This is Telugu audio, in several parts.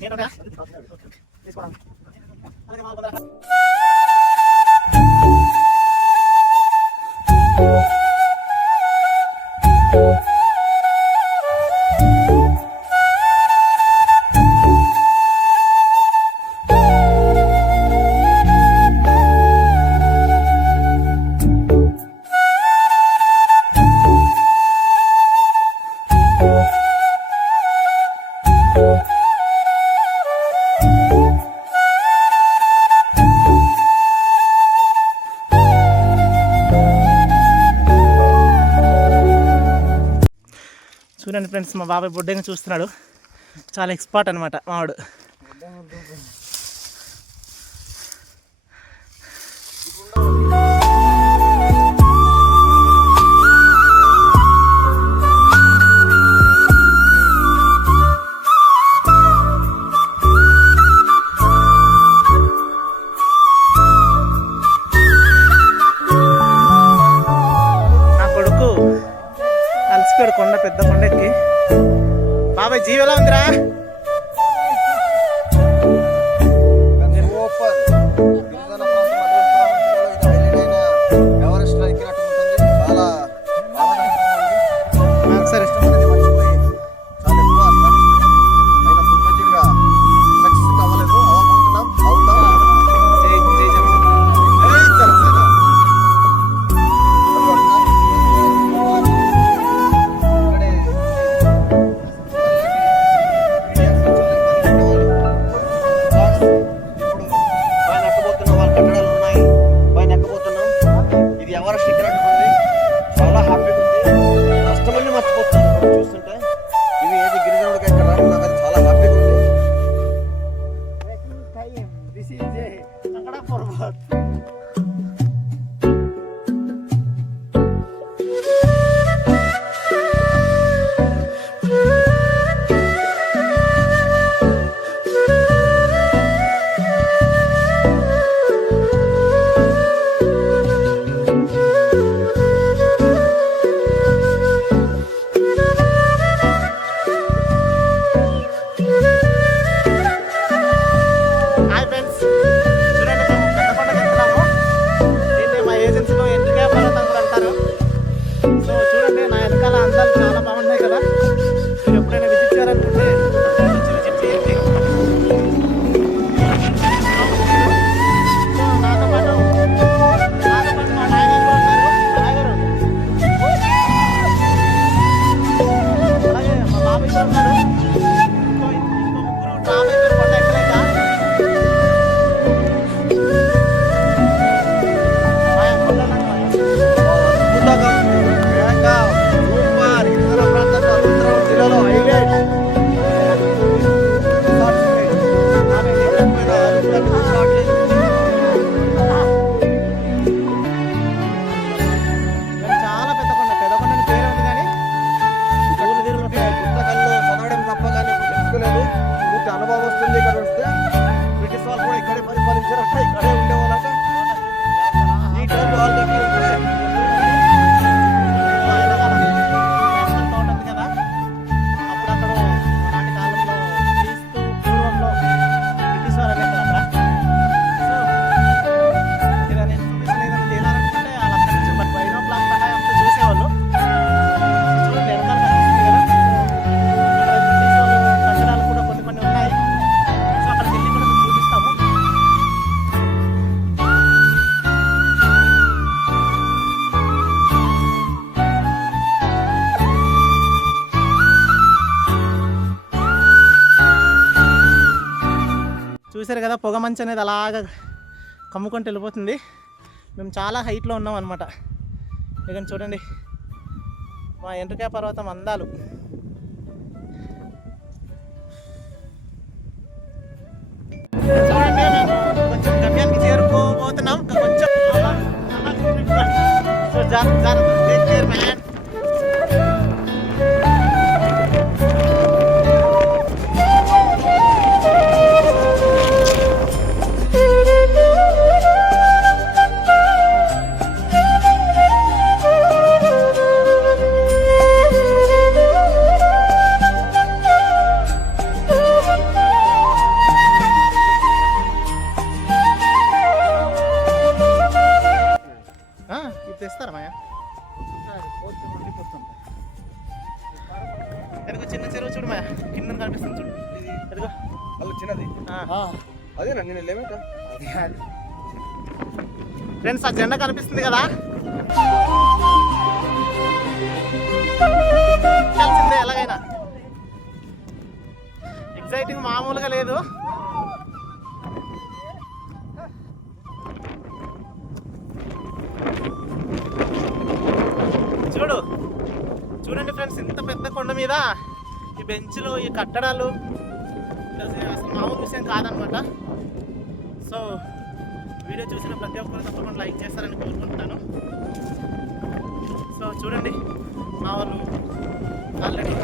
Handle that. Handle that. Friends మా బాబాయ్ బొడ్డంగి చూస్తున్నాడు. చాలా ఎక్స్పర్ట్ అనమాట మావాడు. జీవి ఉందిరా? మంచు అనేది అలాగ కమ్ముకొని వెళ్ళిపోతుంది. మేము చాలా హైట్లో ఉన్నాం అనమాట ఇక చూడండి మా ఎంట్రికా పర్వతం అందాలు. కొంచెం గమ్యానికి చేరుకోబోతున్నాం. కొంచెం జాగ్రత్త. ఉంటామయ్యా ఎదుగు చిన్న చెరువు చూడు మాయా. కింద కనిపిస్తుంది చూడు. ఎదుగు అల్ల చిన్నది. అదేనా? నేను లేమేట? ఫ్రెండ్స్ ఆ జెండా కనిపిస్తుంది కదా? కలిసిందే ఎలాగైనా. ఎగ్జైటింగ్ మామూలుగా లేదు. బెంచ్లు ఈ కట్టడాలు అసలు మామూలు విషయం కాదనమాట. సో వీడియో చూసిన ప్రతి ఒక్కరు తప్పకుండా లైక్ చేస్తారని కోరుకుంటున్నాను. సో చూడండి మా వాళ్ళు ఆల్రెడీ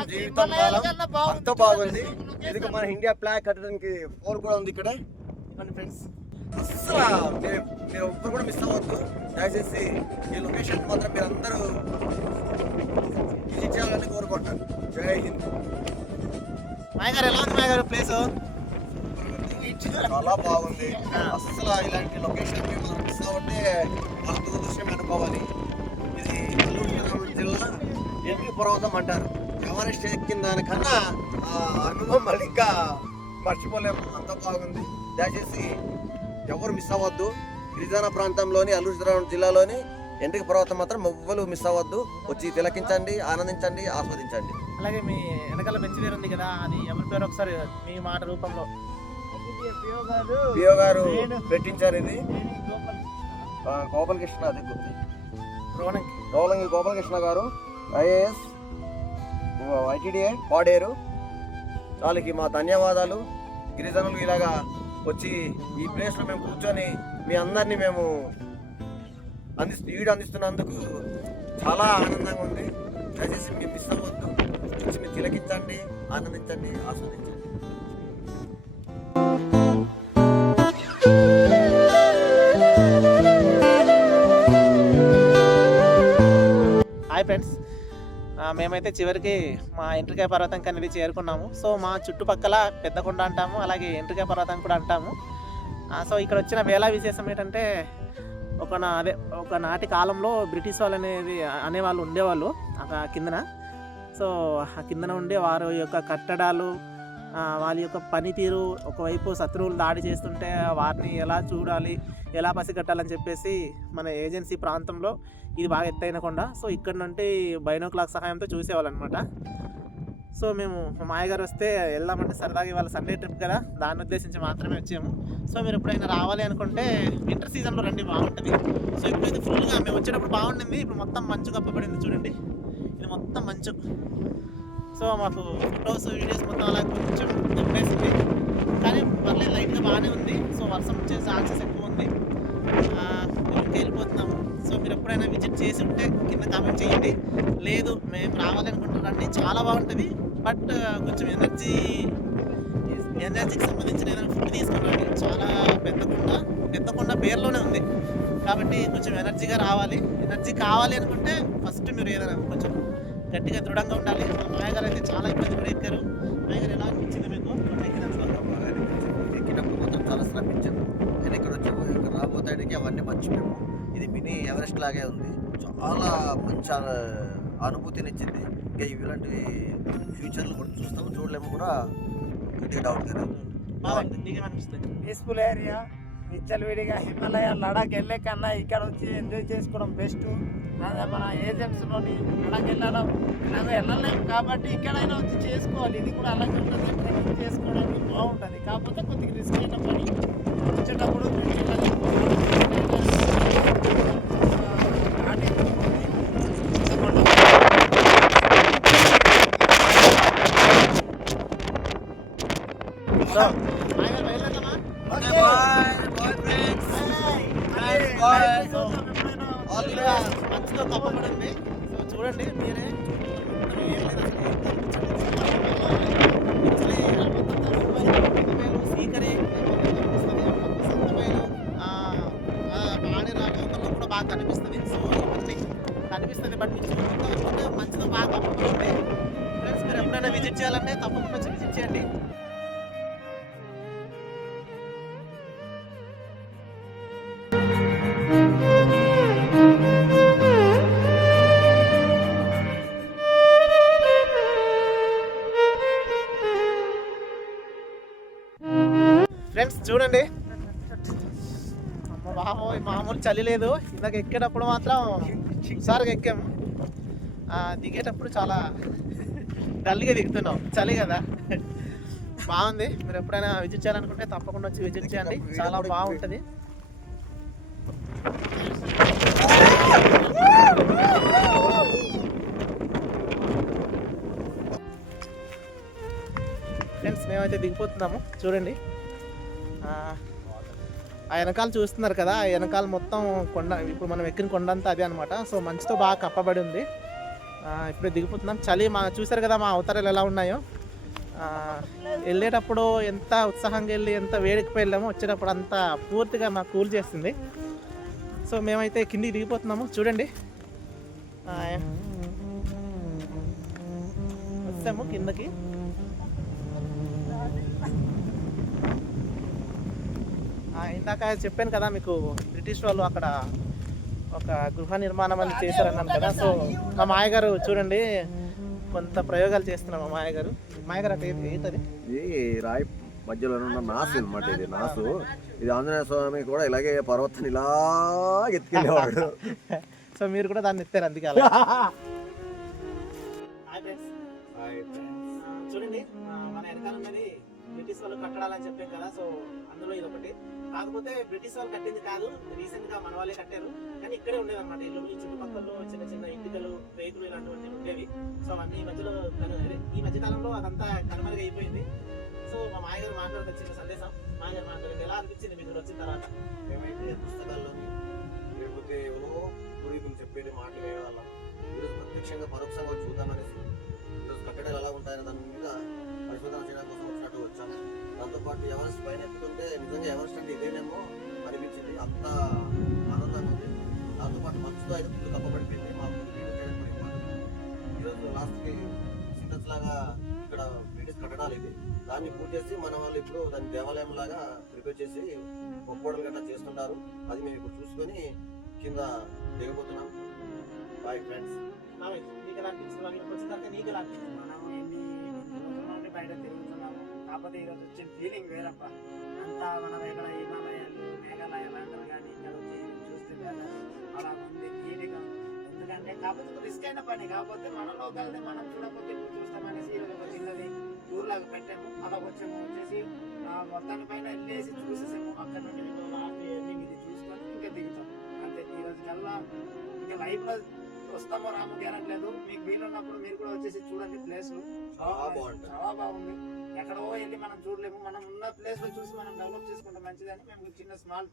మర్చిపోలేము జీవితం కాలం అంత బాగుంది. ఇది మన ఇండియా ఫ్లాగ్ కట్టడానికి ఫోర్ కూడా ఉంది ఇక్కడ. ఫ్రెండ్స్. అసలు మీరు ఒక్కరు కూడా మిస్ అవ్వద్దు. దయచేసి ఈ లొకేషన్ మాత్రం మీరు అందరూ విజిట్ చేయాలని కోరుకుంటాను జై హింద్. మాయ గారు ఎలా ఉంది మాయ గారు ప్లేస్ చాలా బాగుంది. అసలు ఇలాంటి లొకేషన్ మనం మిస్ అవ్వటే అద్భుత దృశ్యం అనుకోవాలి. ఇది జిల్లా ఎంపీ పర్వతం అంటారు. ఎవరెస్ట్ ఎక్కిన దానికన్నా ఆ అనుభవం మళ్ళీ ఇంకా మర్చిపోలేము అంత బాగుంది. దయచేసి ఎవరు మిస్ అవ్వద్దు. గిరిజన ప్రాంతంలోని అల్లూరు జిల్లాలోని ఎంట్రిక పర్వతం మాత్రం ఎవ్వరు మిస్ అవ్వద్దు. వచ్చి తిలకించండి ఆనందించండి ఆస్వాదించండి. అలాగే మీ వెనకాల బెంచ్ వేరు ఉంది కదా అది ఎవరి పేరు ఒకసారి మీ మాట రూపంలో? పిఓ గారు పెట్టించారు ఇది. గోపాలకృష్ణ అది రోలంగి గోపాలకృష్ణ గారు ఐఏఎస్ ఐటీడీఏ పాడేరు. వాళ్ళకి మా ధన్యవాదాలు. గిరిజనులు ఇలాగా వచ్చి ఈ ప్లేస్లో మేము కూర్చొని మీ అందరినీ మేము అంది వీడు అందిస్తున్నందుకు చాలా ఆనందంగా ఉంది. దయచేసి మీ మిస్ అవ్వద్దు. వచ్చి మీరు తిలకించండి ఆనందించండి ఆస్వాదించండి. Hi friends. మేమైతే చివరికి మా ఎంట్రికాయ పర్వతంకి అనేది చేరుకున్నాము. సో మా చుట్టుపక్కల పెద్దకొండ అంటాము అలాగే ఎంట్రికాయ పర్వతం కూడా అంటాము. సో ఇక్కడ వచ్చిన వేళ విశేషం ఏంటంటే ఒక నా అదే ఒక నాటి కాలంలో బ్రిటిష్ వాళ్ళు అనేది అనేవాళ్ళు ఉండేవాళ్ళు ఆ కిందన. సో ఆ కిందన ఉండే వారి యొక్క కట్టడాలు వాళ్ళ యొక్క పనితీరు ఒకవైపు శత్రువులు దాడి చేస్తుంటే వారిని ఎలా చూడాలి ఎలా పసిగట్టాలని చెప్పేసి మన ఏజెన్సీ ప్రాంతంలో ఇది బాగా ఎత్తైన కొండ. సో ఇక్కడ నుండి బైనో క్లాక్ సహాయంతో చూసేవాళ్ళనమాట. సో మేము మా మాయగారు వస్తే వెళ్దామంటే సరదాగా ఇవాళ సండే ట్రిప్ కదా దాన్ని ఉద్దేశించి మాత్రమే వచ్చాము. సో మీరు ఎప్పుడైనా రావాలి అనుకుంటే వింటర్ సీజన్లో రండి బాగుంటుంది. సో ఇప్పుడైతే ఫుల్గా మేము వచ్చేటప్పుడు బాగుండింది. ఇప్పుడు మొత్తం మంచు కప్పబడింది చూడండి. ఇది మొత్తం మంచు. సో మాకు ఫొటోస్ వీడియోస్ మొత్తం అలా కొంచెం దెబ్బేసింది కానీ పర్లేదు లైట్గా బాగానే ఉంది. సో వర్షం వచ్చే ఛాన్సెస్ ఎక్కువ ఉంది. ఊరికి వెళ్ళిపోతున్నాము సో మీరు ఎప్పుడైనా విజిట్ చేసి ఉంటే కింద కామెంట్ చేయండి. లేదు మేము రావాలనుకుంటున్నారండి చాలా బాగుంటుంది. బట్ కొంచెం ఎనర్జీ ఎనర్జీకి సంబంధించిన ఏదైనా ఫుడ్ తీసుకున్నాండి చాలా పెద్ద కొండ పెద్ద కొండ పేరులోనే ఉంది. కాబట్టి కొంచెం ఎనర్జీగా రావాలి. ఎనర్జీ కావాలి అనుకుంటే ఫస్ట్ మీరు ఏదైనా కొంచెం గట్టిగా దృఢంగా ఉండాలి. మాయ గారు అయితే చాలా ఇబ్బంది పడి ఎక్కారు. మాయ గారు ఎలా అనిపించింది మీకు? కొండ? ఎక్కినప్పుడు మాత్రం చాలా శ్రమించాను నేను ఇక్కడ వచ్చి ఇక్కడ రాబోతాడికి అవన్నీ మర్చిపోయాము ఇది మినీ ఎవరెస్ట్ లాగే ఉంది. చాలా మంచి అనుభూతినిచ్చింది. ఇంకా ఇలాంటివి ఫ్యూచర్లో కూడా చూస్తాము. చూడలేము కూడా. కొద్దిగా డౌట్ కదా. పీస్ఫుల్ ఏరియా విచ్చలవిడిగా హిమాలయ లడాక్ వెళ్ళే కన్నా ఇక్కడ వచ్చి ఎంజాయ్ చేసుకోవడం బెస్ట్ అదే మన ఏజెంట్స్లోని లడాక్ వెళ్ళడం. ఇలాగ వెళ్ళలేము కాబట్టి ఇక్కడైనా వచ్చి చేసుకోవాలి. ఇది కూడా అలాగే ఉంటుంది. ట్రెక్కింగ్ చేసుకోవడానికి బాగుంటుంది. కాకపోతే కొద్దిగా రిస్క్ అయిన పని వచ్చేటప్పుడు ఇలా సో చూడండి మీరే. చూడండి. అమ్మ బాబోయ్ మామూలు చలి లేదు. ఇందాక ఎక్కేటప్పుడు మాత్రం హుషారుగా ఎక్కాము దిగేటప్పుడు చాలా డల్గా దిగుతున్నాం. చలి కదా. బాగుంది. మీరు ఎప్పుడైనా విజిట్ చేయాలనుకుంటే తప్పకుండా వచ్చి విజిట్ చేయండి. చాలా బాగుంటుంది. ఫ్రెండ్స్ మేమైతే దిగిపోతున్నాము. చూడండి. ఆ, వెనకాల చూస్తున్నారు కదా ఆ వెనకాల మొత్తం కొండ ఇప్పుడు మనం ఎక్కిన కొండ అంతా అదే అనమాట సో మంచుతో బాగా కప్పబడి ఉంది. ఇప్పుడే దిగిపోతున్నాం. చలి మా చూసారు కదా మా అవతారాలు ఎలా ఉన్నాయో? వెళ్ళేటప్పుడు ఎంత ఉత్సాహంగా వెళ్ళి ఎంత వేడికి వెళ్ళామో వచ్చేటప్పుడు అంత పూర్తిగా మాకు కూల్ చేస్తుంది. సో మేమైతే కిందికి దిగిపోతున్నాము. చూడండి. వచ్చాము కిందకి. ఇందాక చెప్పాను కదా మీకు బ్రిటిష్ వాళ్ళు అక్కడ ఒక గృహ నిర్మాణం అని చేశారన్నాను కదా. సో మా మాయగారు చూడండి కొంత ప్రయోగాలు చేస్తున్నాం మా మాయగారు. మాయగారు ఏంటది? ఇది రాయి మధ్యలో ఉన్న నాసు అనమాట ఇది నాసు ఇది ఆంజనేయ స్వామి కూడా ఇలాగే పర్వతాన్ని ఇలా ఎత్తుకెళ్ళేవాడు. సో మీరు కూడా దాన్ని ఎత్తారు అందుకే అలా. చూడండి మన వెనకాల ఉన్నది బ్రిటిష్ వాళ్ళు కట్టడాలని చెప్పాం కదా సో అందులో ఇది ఒకటి కాకపోతే బ్రిటిష్ వాళ్ళు కట్టింది కాదు రీసెంట్గా మన వాళ్ళే కట్టారు కానీ ఇక్కడే ఉండేది అనమాట ఇల్లు ఈ చుట్టుపక్కల చిన్న చిన్న ఇంటికలు రేకులు ఇలాంటివన్నీ ఉండేవి. సో అవన్నీ ఈ మధ్యలో ఈ మధ్య కాలంలో అదంతా కనుమరుగు అయిపోయింది. సో మా మాయగారు మాట్లాడితే చిన్న సందేశం. మాయగారు మాట్లాడింది ఎలా అనిపించింది మీకు వచ్చిన తర్వాత? మేమైతే పుస్తకాల్లోని లేకపోతే ఎవరో పూర్వీకులు చెప్పేది మాటలు వినేవాళ్ళం. ఈరోజు ప్రత్యక్షంగా పరోక్షంగా చూద్దామనేసి. ఈరోజు కట్టడాలు ఎలా ఉంటాయని దాని మీద పరిశోధన చేయడం కోసం వచ్చినట్టు వచ్చాము దాంతోపాటు ఎవరెస్ట్ పైన ఎక్కుతుంటే నిజంగా ఎవరెస్ట్ అంటే ఇదేనేమో అనిపించింది అంత ఆనందంగా ఉంది దాంతోపాటు మంచుతో అయితే ఫుల్ కప్పబడిపోయింది మాకు వీడియో చేయడం. ఈరోజు లాస్ట్కి సింటర్స్ లాగా ఇక్కడ బ్రిటిష్ కట్టడాలు ఇది దాన్ని పూర్తి చేసి మన వాళ్ళు ఇప్పుడు దాన్ని దేవాలయం లాగా ప్రిపేర్ చేసి ఒక్కోడలు గట్లా చేస్తుంటారు అది మేము ఇప్పుడు చూసుకొని కింద దిగబోతున్నాం బాయ్ ఫ్రెండ్స్ నీకు ఎలా వచ్చిన తర్వాత నీకు ఎలా అనిపించింది మనం బయట కాకపోతే ఈరోజు వచ్చిన ఫీలింగ్ వేరప్ప అంతా మనం ఇక్కడ హిమాలయాలు మేఘాలయాలు అంటారు కానీ ఇక్కడ వచ్చి చూస్తే అలా ఉంది నీట్గా ఎందుకంటే కాకపోతే రిస్క్ అయిన పని కాకపోతే మన లోకల్ని మనం చూడకపోతే ఇప్పుడు చూస్తామనేసి ఈరోజు ఒక చిన్నది పెట్టాము. అలా వచ్చాము. వచ్చేసి ఆ మొత్తాన్ని పైన వెళ్ళేసి చూసేసాము. అక్కడ నుండి లాస్ట్ ఎండింగ్ ఇది చూసుకొని ఇంకా దిగుతాం. అంతే. ఈరోజు కల్లా ఇంకా లైఫ్ వస్తామో రామో గ్యారెంట్లేదు మీకు వీలున్నప్పుడు మీరు కూడా వచ్చేసి చూడండి ప్లేస్ చాలా బాగుంది. ఎక్కడో వెళ్ళి మనం చూడలేము. మనం ఉన్న ప్లేస్లో చూసి మనం డెవలప్ చేసుకుంటే మంచిదని మేము చిన్న స్మాల్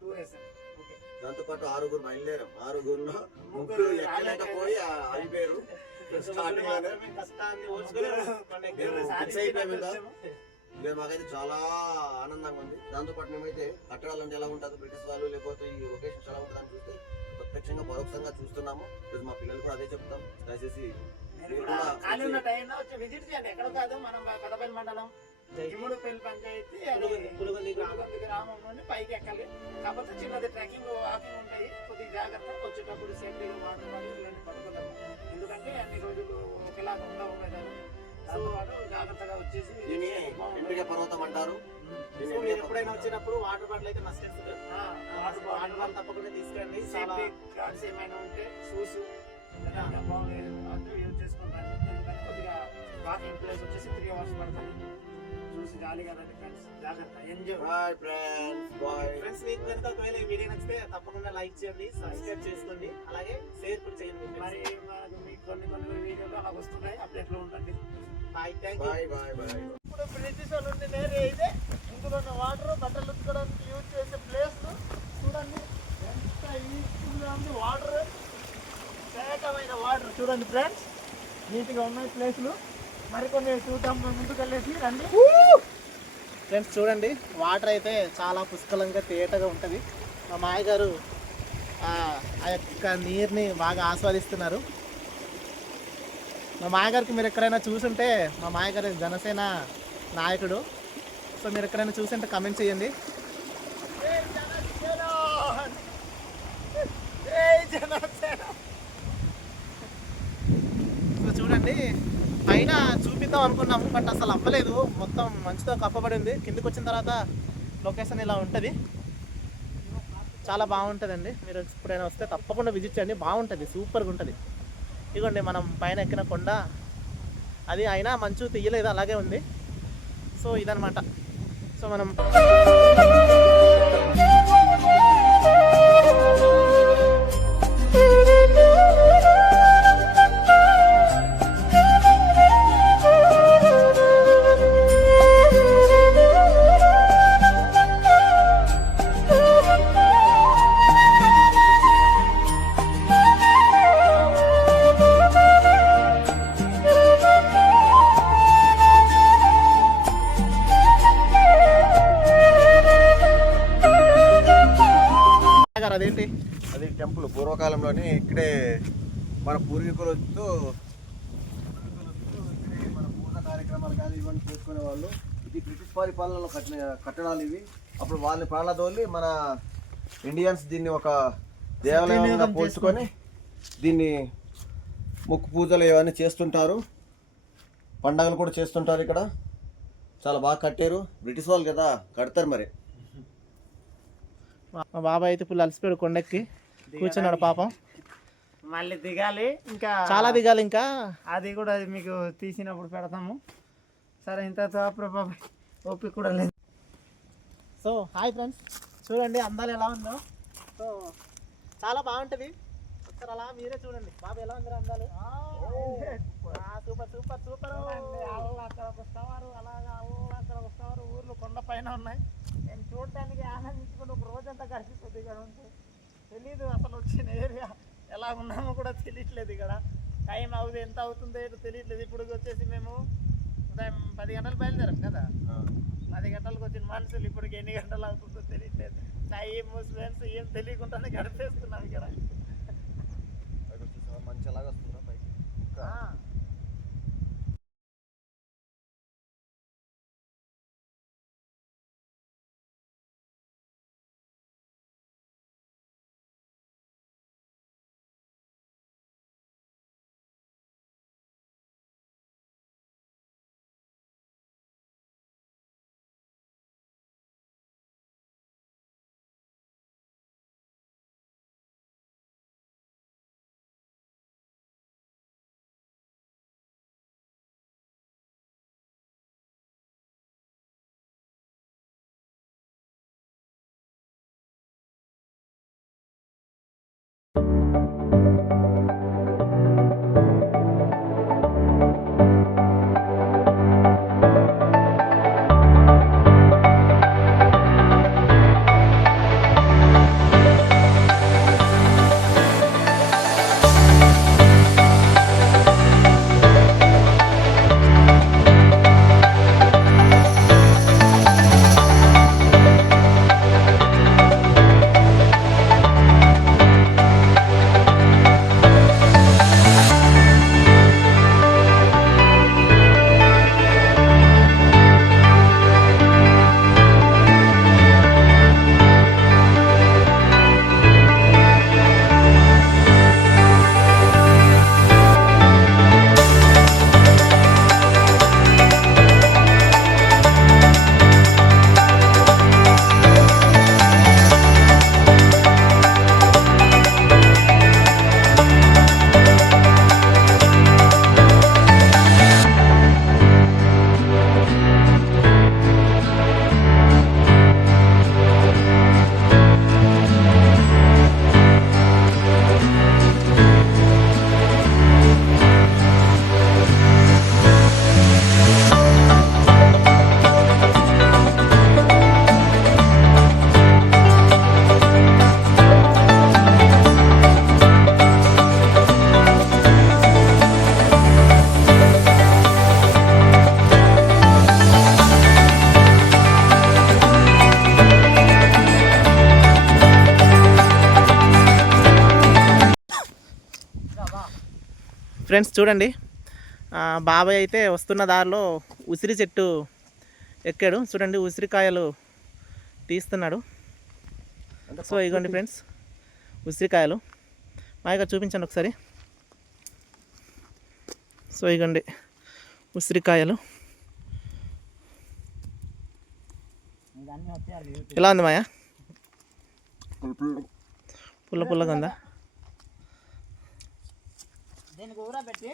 టూర్ వేసాం. ఓకే. దాంతోపాటు ఆరుగురు బయలుదేరాం. ఆరుగురులో ముగ్గురు ఎక్కలేకపోయి ఆ- అయిపోయారు. స్టార్టింగ్లోనే మాత్రమే కష్టాన్ని ఓర్చుకొని మన దగ్గర మేము సాధించినట్టు ఫిక్స్ అయిపోయాము ఇంకా. వచ్చాము. ఇక మాకైతే చాలా ఆనందంగా ఉంది. దాంతోపాటు మేమైతే కట్టడాలంటే ఎలా ఉంటుంది? బ్రిటిష్ వాళ్ళు లేకపోతే ఈ లొకేషన్స్ ఎలా ఉంటుంది అని చూస్తే ప్రత్యక్షంగా పరోక్షంగా చూస్తున్నాము. ఈరోజు మా పిల్లలు కూడా అదే చెప్తాం. దయచేసి ఖాళీ ఉన్న టైంలో వచ్చి విజిట్ చేయండి. ఎక్కడ కాదు మనం పెద్దపల్లి మండలం ఇముడుపల్లి పంచాయతీ పులుగుంది, పులుగుంది గ్రామం. నుండి పైకి ఎక్కాలి. కాకపోతే చిన్నది ట్రెక్కింగ్ వాకింగ్ ఉంటాయి. కొద్దిగా జాగ్రత్త. వచ్చేటప్పుడు సేఫ్టీగా వాటర్ పడి ఇలాంటి పడుకుంటాము. ఎందుకంటే అన్ని రోజులు ఒకేలాగా ఉండవు కదా జాగ్రత్తగా వచ్చేసి పర్వతం అంటారు. సో మీరు ఎప్పుడైనా. వచ్చినప్పుడు వాటర్ బాటిల్ అయితే మస్ట్ వాటర్ బాటిల్. తప్పకుండా తీసుకురండి. చాలా గార్డ్స్ ఏమైనా ఉంటే షూస్ యూజ్ చేసుకుంటాను ఎందుకంటే కొద్దిగా వాకింగ్ ప్లేస్ వచ్చేసి త్రీ అవర్స్ పడుతుంది. చూసి జాలీగా రండి ఫ్రెండ్స్ జాగ్రత్త. Enjoy bye friends bye friends మీకు కనుక ఒకవేళ ఈ వీడియో నచ్చితే తప్పకుండా లైక్ చేయండి సబ్స్క్రైబ్ చేసుకోండి. అలాగే షేర్ కూడా చేయండి మరి మీకు కొన్ని కొన్ని వీడియోలు అలా వస్తున్నాయి. అప్డేట్లో ఉండండి. Bye thank bye bye bye ఇప్పుడు బ్రిటిష్ వాళ్ళు ఉండే నేరే అయితే ఇందులో ఉన్న వాటర్ బట్టలు ఉతకడానికి యూజ్ చేసే ప్లేస్ చూడండి. ఎంత యూస్ఫుల్గా ఉంది వాటర్ ప్రత్యేకమైన వాటర్ చూడండి ఫ్రెండ్స్ నీట్గా ఉన్నాయి ప్లేస్లు మరికొన్ని చూద్దాం. మనం ముందుకు వెళ్ళేసి రండి. ఫ్రెండ్స్ చూడండి. వాటర్ అయితే చాలా పుష్కలంగా తేటగా ఉంటుంది. మా మాయ గారు ఆ ఆ యొక్క నీరుని బాగా ఆస్వాదిస్తున్నారు. మా మాయగారికి మీరు ఎక్కడైనా చూసుంటే మా మాయగారి జనసేన నాయకుడు. సో మీరు ఎక్కడైనా చూసుంటే కమెంట్ చేయండి. సో చూడండి పైన చూపిద్దాం అనుకున్నాము బట్ అసలు అవ్వలేదు. మొత్తం మంచుతో కప్పబడింది కిందకి వచ్చిన తర్వాత లొకేషన్ ఇలా ఉంటుంది. చాలా బాగుంటుందండి. మీరు ఎప్పుడైనా వస్తే తప్పకుండా విజిట్ చేయండి. బాగుంటుంది. సూపర్గా ఉంటుంది ఇదిగోండి మనం పైన ఎక్కిన కొండ. అది అయినా మంచు తీయలేదు అలాగే ఉంది. సో ఇదనమాట సో మనం పూర్వకాలంలోనే ఇక్కడే మన పూర్వీకులతో ఇక్కడే మన పూజ కార్యక్రమాలు కానీ ఇవన్నీ చేసుకునే వాళ్ళు. ఇది బ్రిటిష్ పరిపాలనలో కట్టిన కట్టడాలు ఇవి. అప్పుడు వాళ్ళని ప్రాణదోలి మన ఇండియన్స్ దీన్ని ఒక దేవాలయంగా పోల్చుకొని దీన్ని మొక్కు పూజలు ఇవన్నీ చేస్తుంటారు. పండగలు కూడా చేస్తుంటారు ఇక్కడ. చాలా బాగా కట్టారు. బ్రిటిష్ వాళ్ళు కదా కడతారు మరి. మా బాబాయ్ అయితే ఇప్పుడు అలసిపోయాడు కొండెక్కి. కూర్చున్నాడు పాపం. మళ్ళీ దిగాలి. ఇంకా చాలా దిగాలి ఇంకా? అది కూడా మీకు తీసినప్పుడు పెడతాము. సరే ఇంత ఓపిక కూడా లేదు. So hi friends. చూడండి అందాలు ఎలా ఉందో. సో చాలా బాగుంటుంది. ఒకసారి అలా మీరే చూడండి. బాబు ఎలా ఉంది అందాలు? Super super super. అక్కడ వస్తారు అలాగా అక్కడ వస్తారు ఊర్లు కొండ పైన ఉన్నాయి. నేను చూడటానికి ఆనందించుకుని ఒక రోజంతా గడిచిపోతుంది ఇక్కడ ఉంటే తెలీదు అసలు వచ్చిన ఏరియా ఎలా ఉన్నామో కూడా తెలియట్లేదు ఇక్కడ. టైం అవుతుంది ఎంత అవుతుందో ఏంటో తెలియట్లేదు. ఇప్పుడు వచ్చేసి మేము ఉదయం పది గంటలు బయలుదేరాం కదా. పది గంటలకు వచ్చిన మనుషులు ఇప్పటికి ఎన్ని గంటలు అవుతుందో తెలియట్లేదు. టైం ఫ్రెండ్స్ ఏం తెలియకుండానే గడిపేస్తున్నాం ఇక్కడ. మంచి అలాగా వస్తుందా పైకి. ఫ్రెండ్స్ చూడండి. బాబాయ్ అయితే వస్తున్న దారిలో ఉసిరి చెట్టు ఎక్కాడు. చూడండి ఉసిరికాయలు తీస్తున్నాడు. సో ఇగోండి ఫ్రెండ్స్ ఉసిరికాయలు. మాయగా చూపించండి ఒకసారి. సో ఇగోండి ఉసిరికాయలు. ఎలా ఉంది మాయా? పుల్ల పుల్లగా ఉందా? దీన్ని ఊరబెట్టి